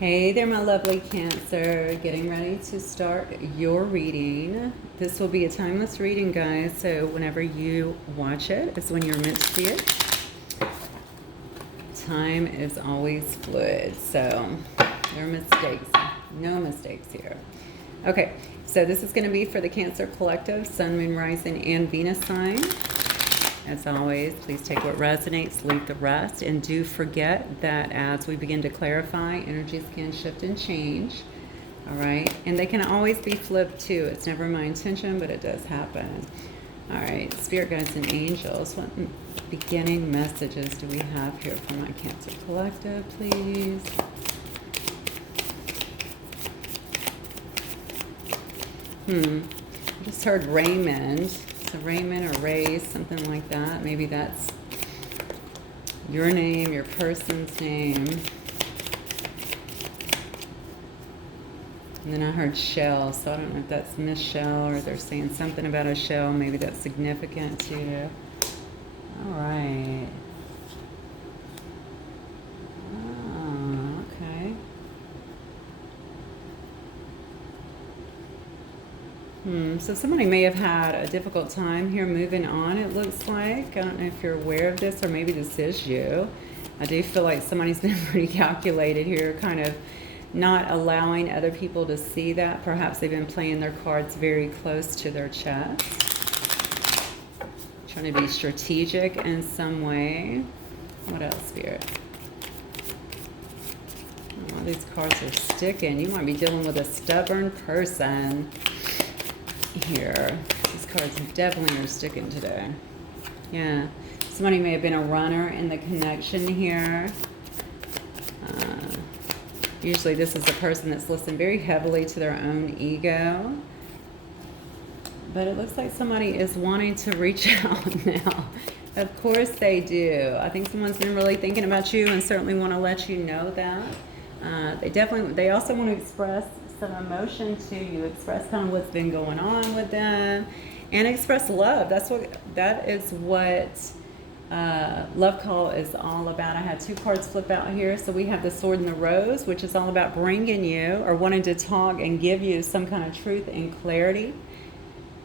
Hey there, my lovely Cancer. Getting ready to start your reading. This will be a timeless reading, guys. So whenever you watch it, it's when you're meant to see it. Time is always fluid, so there are mistakes. No mistakes here. Okay, so this is going to be for the Cancer Collective, Sun, Moon, Rising, and Venus sign. As always, please take what resonates, leave the rest, and do forget that as we begin to clarify, energies can shift and change, all right? And they can always be flipped too. It's never my intention, but it does happen. All right, Spirit Guides and Angels, what beginning messages do we have here for my Cancer Collective, please? I just heard Raymond. So Raymond or Ray, something like that. Maybe that's your name, your person's name. And then I heard Shell, so I don't know if that's Miss Shell or they're saying something about a shell. Maybe that's significant to you. All right. Oh, okay. So somebody may have had a difficult time here moving on, it looks like. I don't know if you're aware of this, or maybe this is you. I do feel like somebody's been pretty calculated here, kind of not allowing other people to see that. Perhaps they've been playing their cards very close to their chest. Trying to be strategic in some way. What else, Spirit? Oh, these cards are sticking. You might be dealing with a stubborn person here. These cards definitely are sticking today. Yeah. Somebody may have been a runner in the connection here. Usually this is a person that's listened very heavily to their own ego. But it looks like somebody is wanting to reach out now. Of course they do. I think someone's been really thinking about you and certainly want to let you know that. They also want to express some emotion to you, express kind of what's been going on with them, and express love. That is what Love Call is all about. I had two cards flip out here. So we have the Sword and the Rose, which is all about bringing you or wanting to talk and give you some kind of truth and clarity.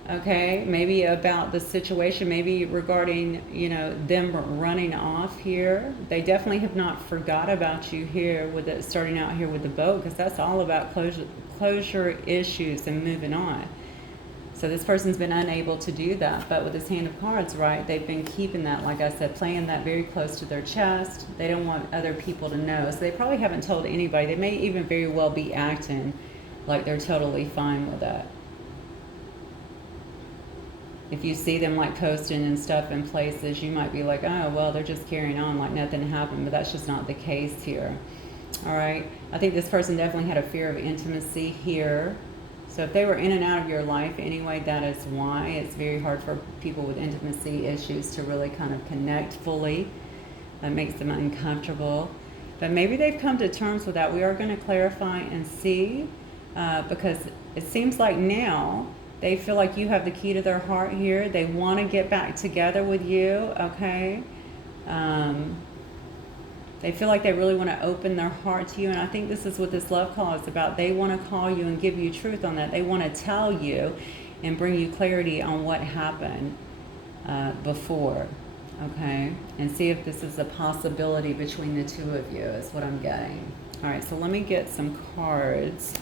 Okay, maybe about the situation, maybe regarding, them running off here. They definitely have not forgot about you here with it starting out here with the boat, because that's all about closure issues and moving on. So this person's been unable to do that, but with this Hand of Cards, right, they've been keeping that, like I said, playing that very close to their chest. They don't want other people to know, so they probably haven't told anybody. They may even very well be acting like they're totally fine with that. If you see them like posting and stuff in places, you might be like, oh, well, they're just carrying on like nothing happened, but that's just not the case here. All right. I think this person definitely had a fear of intimacy here. So if they were in and out of your life anyway, that is why. It's very hard for people with intimacy issues to really kind of connect fully. That makes them uncomfortable. But maybe they've come to terms with that. We are going to clarify and see, because it seems like now they feel like you have the key to their heart here. They want to get back together with you, okay? They feel like they really want to open their heart to you, and I think this is what this love call is about. They want to call you and give you truth on that. They want to tell you and bring you clarity on what happened before, okay? And see if this is a possibility between the two of you is what I'm getting. All right, so let me get some cards.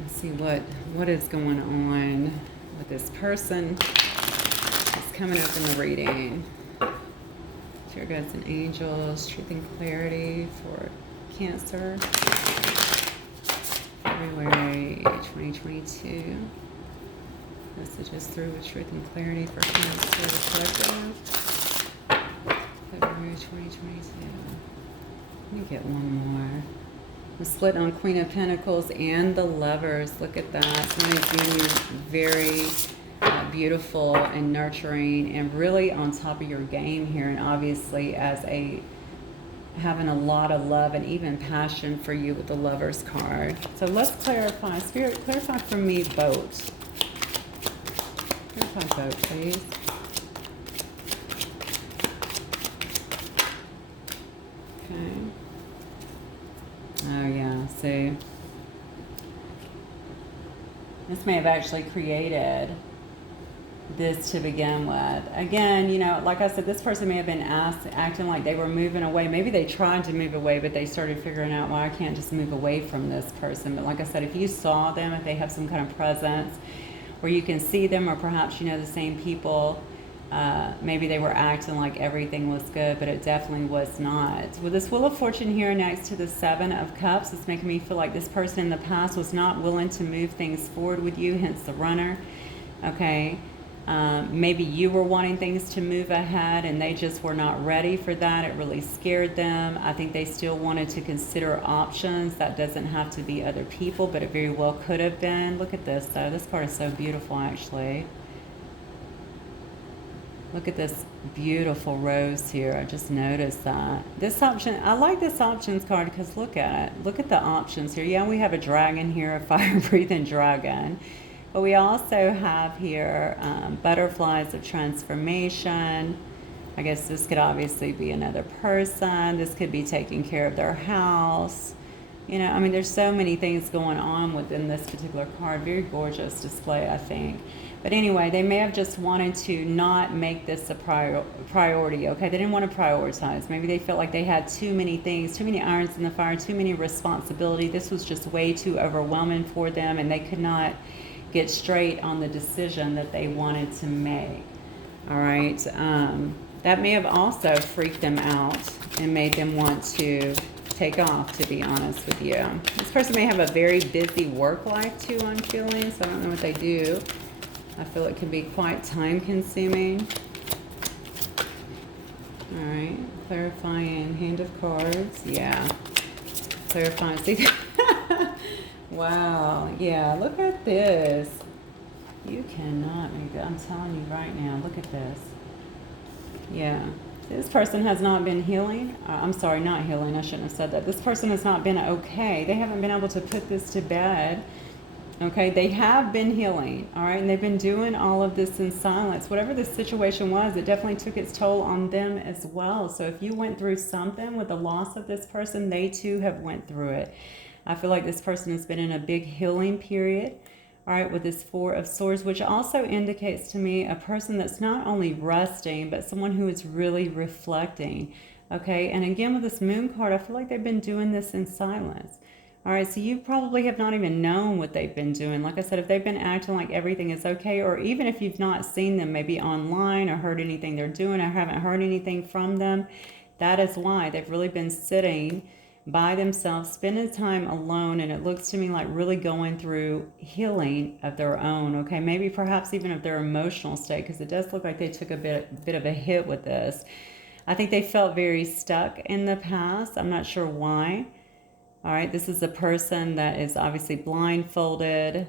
Let's see what is going on with this person. It's coming up in the reading. Spirit Guides and Angels, Truth and Clarity for Cancer. February 2022. Messages through with Truth and Clarity for Cancer Collective. February 2022. Let me get one more. The split on Queen of Pentacles and the Lovers. Look at that. Somebody's doing you very beautiful and nurturing and really on top of your game here, and obviously having a lot of love and even passion for you with the Lovers card. So let's clarify. Spirit, clarify for me boat. Clarify boat, please. Okay. see. This may have actually created this to begin with. Again, you know, like I said, this person may have been acting like they were moving away. Maybe they tried to move away, but they started figuring out, well, I can't just move away from this person. But like I said, if you saw them, if they have some kind of presence where you can see them, or perhaps you know the same people, maybe they were acting like everything was good, but it definitely was not. With this Wheel of Fortune here next to the Seven of Cups, it's making me feel like this person in the past was not willing to move things forward with you, hence the Runner. Okay. Maybe you were wanting things to move ahead and they just were not ready for that. It really scared them. I think they still wanted to consider options. That doesn't have to be other people, but it very well could have been. Look at this though. This card is so beautiful actually. Look at this beautiful rose here. I just noticed that. This option, I like this options card because look at it. Look at the options here. Yeah, we have a dragon here, a fire-breathing dragon. But we also have here butterflies of transformation. I guess this could obviously be another person. This could be taking care of their house. You know, I mean, there's so many things going on within this particular card. Very gorgeous display, I think. But anyway, they may have just wanted to not make this a priority, okay? They didn't want to prioritize. Maybe they felt like they had too many things, too many irons in the fire, too many responsibility. This was just way too overwhelming for them, and they could not get straight on the decision that they wanted to make. All right. That may have also freaked them out and made them want to take off, to be honest with you. This person may have a very busy work life too, I'm feeling, so I don't know what they do. I feel it can be quite time consuming. All right, clarifying hand of cards. Yeah, clarifying. See, wow, yeah, look at this. You cannot make that. I'm telling you right now, look at this. Yeah. This person has not been healing. I'm sorry, not healing. I shouldn't have said that. This person has not been okay. They haven't been able to put this to bed. Okay, they have been healing, all right, and they've been doing all of this in silence. Whatever the situation was, it definitely took its toll on them as well. So if you went through something with the loss of this person, they too have went through it. I feel like this person has been in a big healing period, all right, with this Four of Swords, which also indicates to me a person that's not only resting, but someone who is really reflecting, okay? And again, with this Moon card, I feel like they've been doing this in silence. All right, so you probably have not even known what they've been doing. Like I said, if they've been acting like everything is okay, or even if you've not seen them maybe online or heard anything they're doing or haven't heard anything from them, that is why they've really been sitting by themselves, spending time alone, and it looks to me like really going through healing of their own, okay? Maybe perhaps even of their emotional state, because it does look like they took a bit of a hit with this. I think they felt very stuck in the past. I'm not sure why. All right, this is a person that is obviously blindfolded.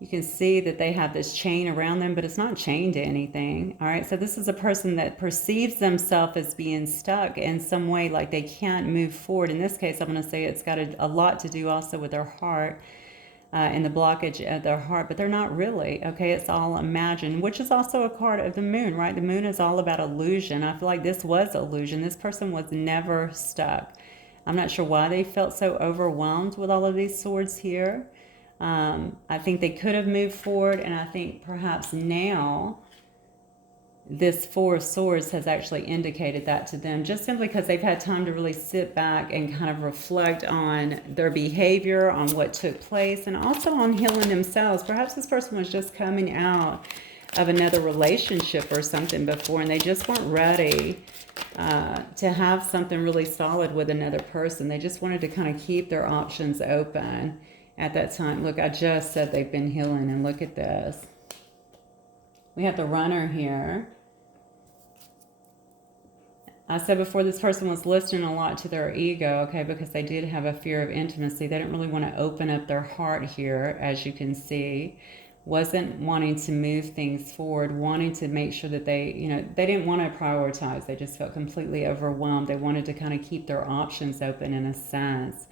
You can see that they have this chain around them, but it's not chained to anything. All right, so this is a person that perceives themselves as being stuck in some way, like they can't move forward. In this case, I'm going to say it's got a lot to do also with their heart and the blockage of their heart, but they're not really, okay? It's all imagined, which is also a card of the Moon, right? The Moon is all about illusion. I feel like this was illusion. This person was never stuck. I'm not sure why they felt so overwhelmed with all of these swords here. I think they could have moved forward, and I think perhaps now this Four of Swords has actually indicated that to them, just simply because they've had time to really sit back and kind of reflect on their behavior, on what took place, and also on healing themselves. Perhaps this person was just coming out of another relationship or something before, and they just weren't ready to have something really solid with another person. They just wanted to kind of keep their options open at that time. Look, I just said they've been healing, and look at this. We have the Runner here. I said before, this person was listening a lot to their ego, okay, because they did have a fear of intimacy. They didn't really want to open up their heart here, as you can see. Wasn't wanting to move things forward, wanting to make sure that they, you know, they didn't want to prioritize. They just felt completely overwhelmed. They wanted to kind of keep their options open in a sense.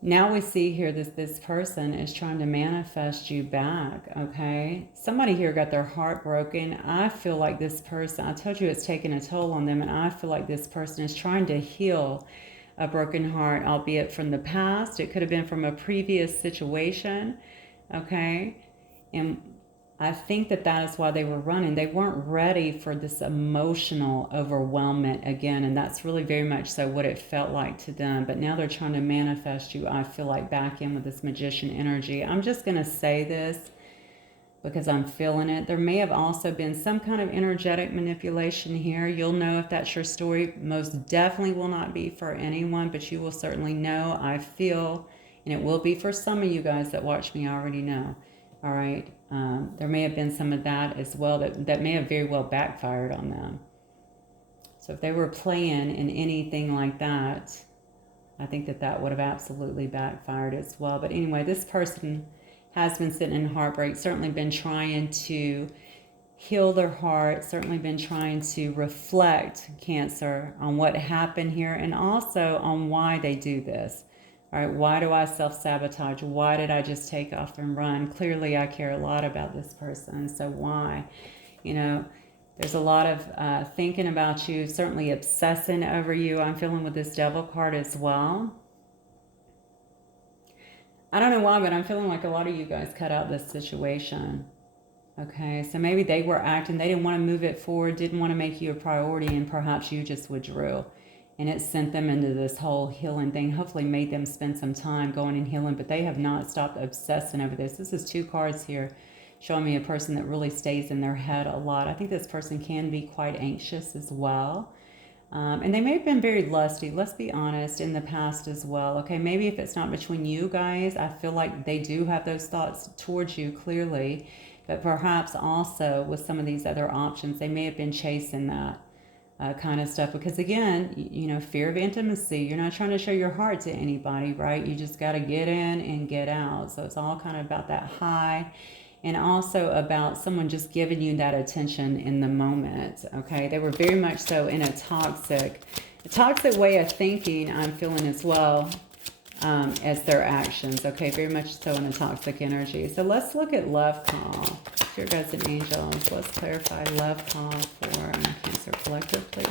Now we see here that this person is trying to manifest you back, okay? Somebody here got their heart broken. I feel like this person, I told you it's taking a toll on them, and I feel like this person is trying to heal a broken heart, albeit from the past. It could have been from a previous situation, okay? And I think that that is why they were running. They weren't ready for this emotional overwhelmment again, and that's really very much so what it felt like to them. But now they're trying to manifest you, I feel like, back in with this magician energy. I'm just going to say this because I'm feeling it. There may have also been some kind of energetic manipulation here. You'll know if that's your story. Most definitely will not be for anyone, but you will certainly know, I feel, and it will be for some of you guys that watch me already know. All right. There may have been some of that as well that may have very well backfired on them. So if they were playing in anything like that, I think that that would have absolutely backfired as well. But anyway, this person has been sitting in heartbreak, certainly been trying to heal their heart, certainly been trying to reflect, Cancer, on what happened here and also on why they do this. All right, why do I self-sabotage? Why did I just take off and run? Clearly, I care a lot about this person, so why? You know, there's a lot of thinking about you, certainly obsessing over you. I'm feeling with this Devil card as well. I don't know why, but I'm feeling like a lot of you guys cut out this situation. Okay, so maybe they were acting, they didn't want to move it forward, didn't want to make you a priority, and perhaps you just withdrew. And it sent them into this whole healing thing, hopefully made them spend some time going and healing, but they have not stopped obsessing over this. This is 2 cards here showing me a person that really stays in their head a lot. I think this person can be quite anxious as well. And they may have been very lusty, let's be honest, in the past as well. Okay, maybe if it's not between you guys, I feel like they do have those thoughts towards you clearly, but perhaps also with some of these other options, they may have been chasing that kind of stuff. Because again, you know, fear of intimacy, you're not trying to show your heart to anybody, right? You just got to get in and get out. So it's all kind of about that high. And also about someone just giving you that attention in the moment, okay? They were very much so in a toxic way of thinking, I'm feeling as well, as their actions, okay? Very much so in a toxic energy. So let's look at love call. Dear guides and angels, let's clarify love call for Cancer Collective, please.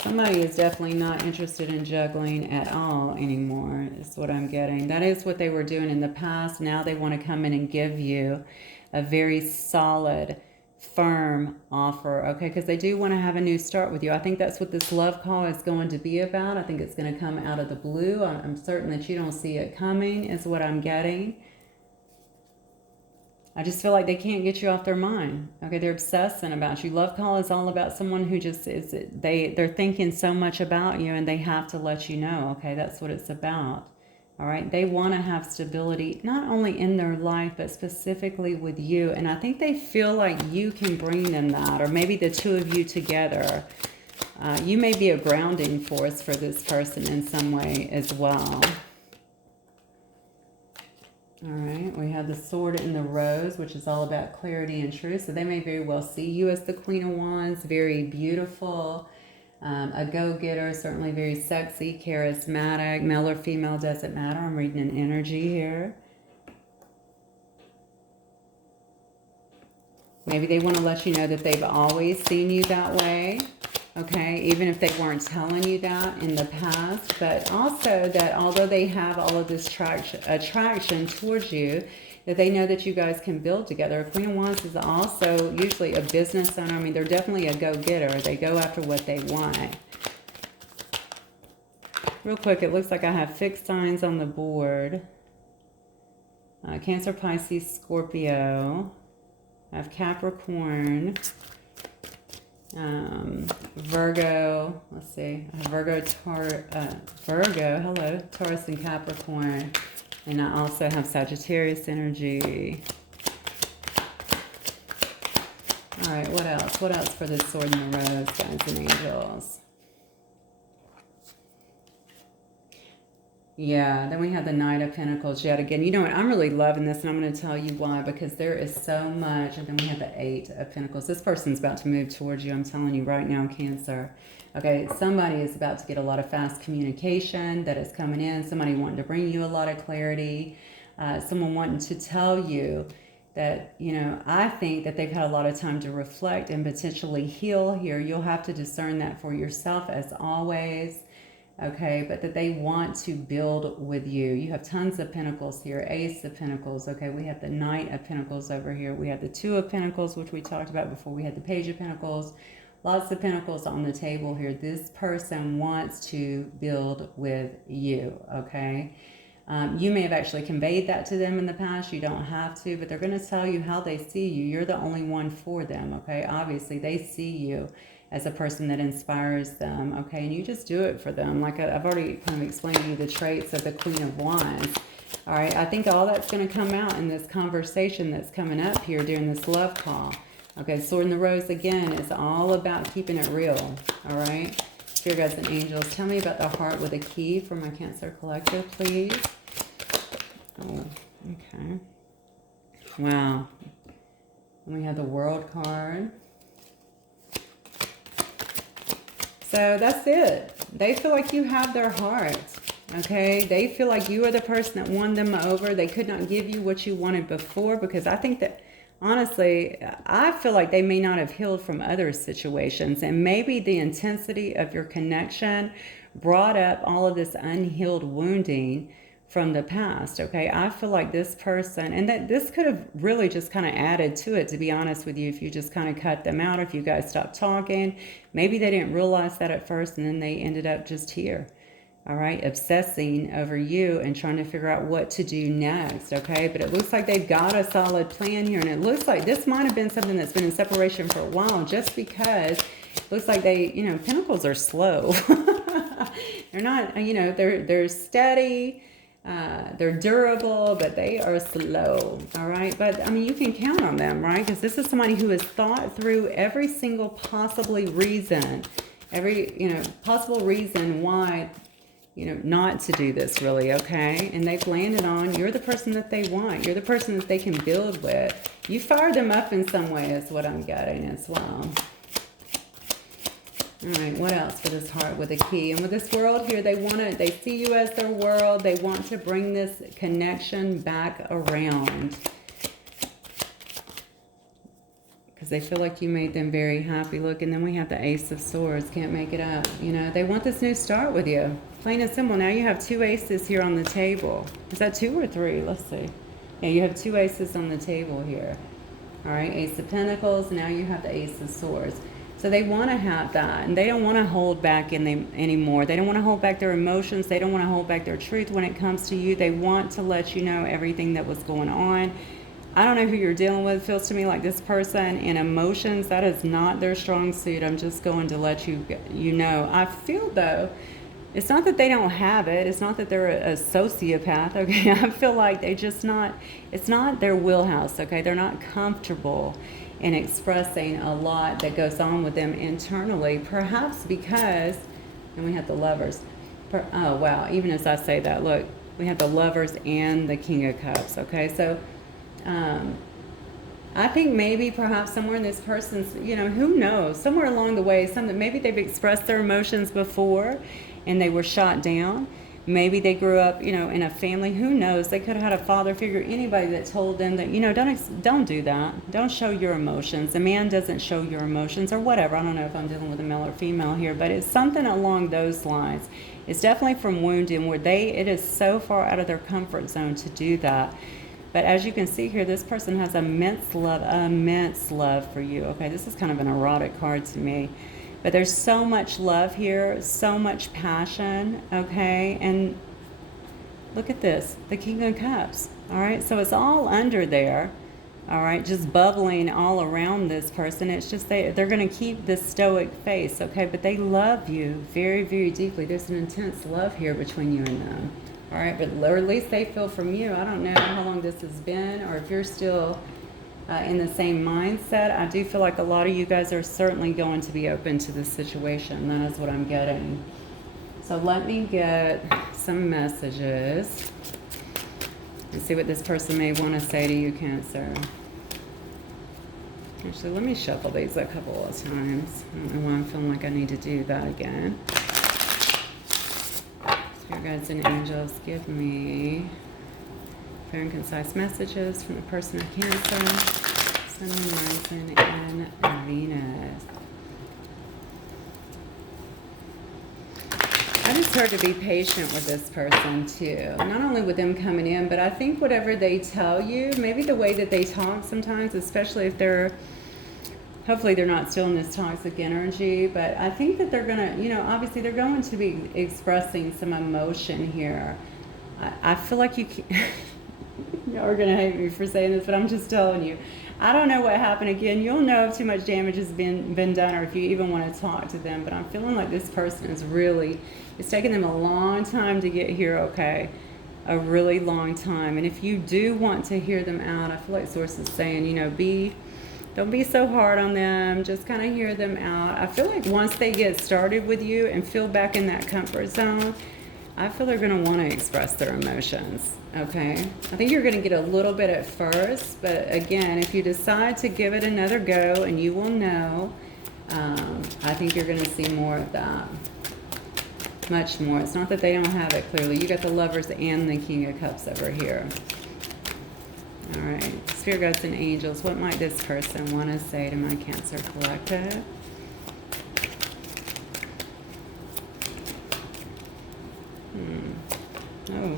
Somebody is definitely not interested in juggling at all anymore, is what I'm getting. That is what they were doing in the past. Now they want to come in and give you a very solid, firm offer, okay? Because they do want to have a new start with you. I think that's what this love call is going to be about. I think it's going to come out of the blue. I'm certain that you don't see it coming, is what I'm getting. I just feel like they can't get you off their mind. Okay, they're obsessing about you. Love call is all about someone who just is, they're thinking so much about you and they have to let you know. Okay, that's what it's about. All right, they want to have stability, not only in their life, but specifically with you. And I think they feel like you can bring them that, or maybe the two of you together. You may be a grounding force for this person in some way as well. All right, we have the Sword and the Rose, which is all about clarity and truth. So they may very well see you as the Queen of Wands, very beautiful, a go-getter, certainly very sexy, charismatic, male or female, doesn't matter. I'm reading an energy here. Maybe they want to let you know that they've always seen you that way. Okay, even if they weren't telling you that in the past, but also that although they have all of this attraction towards you, that they know that you guys can build together. Queen of Wands is also usually a business owner. I mean, they're definitely a go-getter. They go after what they want. Real quick, it looks like I have fixed signs on the board. Cancer, Pisces, Scorpio. I have Capricorn. Virgo, let's see, I have Virgo, hello, Taurus and Capricorn, and I also have Sagittarius energy. All right, what else? What else for this Sword and the Rose, guides and angels? Yeah, then we have the Knight of Pentacles yet again. You know what? I'm really loving this, and I'm going to tell you why, because there is so much. And then we have the Eight of Pentacles. This person's about to move towards you. I'm telling you right now, Cancer. Okay, somebody is about to get a lot of fast communication that is coming in. Somebody wanting to bring you a lot of clarity. Someone wanting to tell you that, you know, I think that they've had a lot of time to reflect and potentially heal here. You'll have to discern that for yourself as always. Okay, but that they want to build with you. You have tons of pentacles here, ace of pentacles. Okay, we have the knight of pentacles over here. We have the two of pentacles, which we talked about before. We had the page of pentacles. Lots of pentacles on the table here. This person wants to build with you, okay? You may have actually conveyed that to them in the past. You don't have to, but they're going to tell you how they see you. You're the only one for them, okay? Obviously, they see you as a person that inspires them, okay? And you just do it for them. Like I've already kind of explained to you the traits of the Queen of Wands. All right, I think all that's going to come out in this conversation that's coming up here during this love call. Okay, Sword in the Rose, again, is all about keeping it real, all right? Spirit guides and angels, tell me about the heart with a key for my Cancer Collective, please. Oh, okay. Wow. And we have the World card. So that's it. They feel like you have their heart, okay? They feel like you are the person that won them over. They could not give you what you wanted before, because I think that, honestly, I feel like they may not have healed from other situations, and maybe the intensity of your connection brought up all of this unhealed wounding from the past, okay? I feel like this person, and that this could have really just kind of added to it, to be honest with you, if you just kind of cut them out, if you guys stopped talking. Maybe they didn't realize that at first, and then they ended up just here, all right, obsessing over you and trying to figure out what to do next, okay? But it looks like they've got a solid plan here, and it looks like this might have been something that's been in separation for a while, just because it looks like they, you know, pentacles are slow. They're not, you know, they're steady. They're durable, but they are slow, all right? But, I mean, you can count on them, right? Because this is somebody who has thought through every single possibly reason, every, you know, possible reason why, you know, not to do this, really, okay? And they've landed on, you're the person that they want. You're the person that they can build with. You fire them up in some way is what I'm getting as well. All right, what else for this heart with a key? And with this world here, they see you as their world. They want to bring this connection back around, because they feel like you made them very happy. Look, and then we have the Ace of Swords. Can't make it up. You know, they want this new start with you. Plain and simple. Now you have two aces here on the table. Is that two or three? Let's see. Yeah, you have two aces on the table here. All right, Ace of Pentacles. Now you have the Ace of Swords. So they want to have that, and they don't want to hold back in them anymore. They don't want to hold back their emotions. They don't want to hold back their truth when it comes to you. They want to let you know everything that was going on. I don't know who you're dealing with. It feels to me like this person in emotions, that is not their strong suit. I'm just going to let you know. I feel, though, it's not that they don't have it. It's not that they're a sociopath, okay? I feel like they just not, it's not their wheelhouse, okay? They're not comfortable in expressing a lot that goes on with them internally, perhaps because, and we have the Lovers. Oh, wow, even as I say that, look, we have the Lovers and the King of Cups, okay? So I think maybe perhaps somewhere in this person's, you know, who knows, somewhere along the way, maybe they've expressed their emotions before and they were shot down. Maybe they grew up, you know, in a family. Who knows? They could have had a father figure, anybody that told them that, you know, don't do that. Don't show your emotions. A man doesn't show your emotions, or whatever. I don't know if I'm dealing with a male or female here, but it's something along those lines. It's definitely from wounding, where it is so far out of their comfort zone to do that. But as you can see here, this person has immense love for you. Okay, this is kind of an erotic card to me. But there's so much love here, so much passion, okay? And look at this, the King of Cups, all right? So it's all under there, all right, just bubbling all around this person. It's just they're going to keep this stoic face, okay? But they love you very, very deeply. There's an intense love here between you and them, all right? But or at least they feel from you. I don't know how long this has been, or if you're still in the same mindset. I do feel like a lot of you guys are certainly going to be open to this situation. That is what I'm getting. So let me get some messages and see what this person may want to say to you, Cancer. Actually, let me shuffle these a couple of times. I don't know why I'm feeling like I need to do that again. Spirit guides and angels, give me Fair and concise messages from the person of Cancer, Sun, Moon, Rising, and Venus. I just heard to be patient with this person too. Not only with them coming in, but I think whatever they tell you, maybe the way that they talk sometimes, especially if they're, hopefully they're not still in this toxic energy, but I think that they're going to, you know, obviously they're going to be expressing some emotion here. I feel like you can, y'all are going to hate me for saying this, but I'm just telling you. I don't know what happened again. You'll know if too much damage has been done or if you even want to talk to them. But I'm feeling like this person is really, it's taken them a long time to get here, okay? A really long time. And if you do want to hear them out, I feel like Source is saying, you know, don't be so hard on them. Just kind of hear them out. I feel like once they get started with you and feel back in that comfort zone, I feel they're going to want to express their emotions, okay? I think you're going to get a little bit at first, but again, if you decide to give it another go, and you will know, I think you're going to see more of that. Much more. It's not that they don't have it, clearly. You got the Lovers and the King of Cups over here. All right. Spirit guides and angels, what might this person want to say to my Cancer collective? Oh.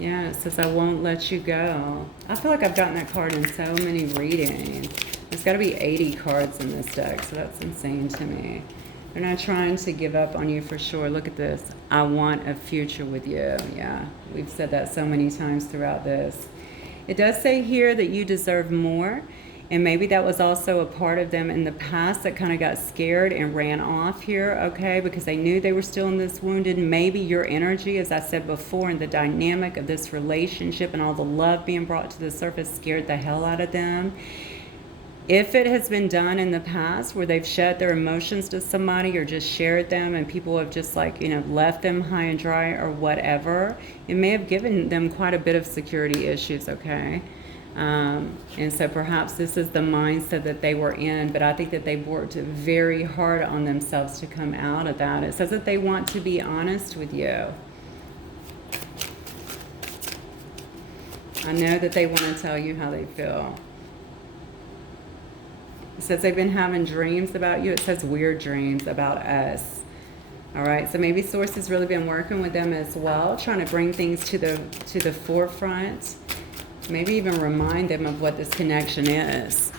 Yeah, it says, I won't let you go. I feel like I've gotten that card in so many readings. There's got to be 80 cards in this deck, so that's insane to me. They're not trying to give up on you for sure. Look at this. I want a future with you. Yeah, we've said that so many times throughout this. It does say here that you deserve more. And maybe that was also a part of them in the past that kind of got scared and ran off here, okay, because they knew they were still in this wounded. Maybe your energy, as I said before, and the dynamic of this relationship and all the love being brought to the surface scared the hell out of them. If it has been done in the past where they've shed their emotions to somebody or just shared them and people have just like, you know, left them high and dry or whatever, it may have given them quite a bit of security issues, okay? And so perhaps this is the mindset that they were in, but I think that they've worked very hard on themselves to come out of that. It says that they want to be honest with you. I know that they want to tell you how they feel. It says they've been having dreams about you. It says weird dreams about us. All right, so maybe Source has really been working with them as well, trying to bring things to the forefront. Maybe even remind them of what this connection is.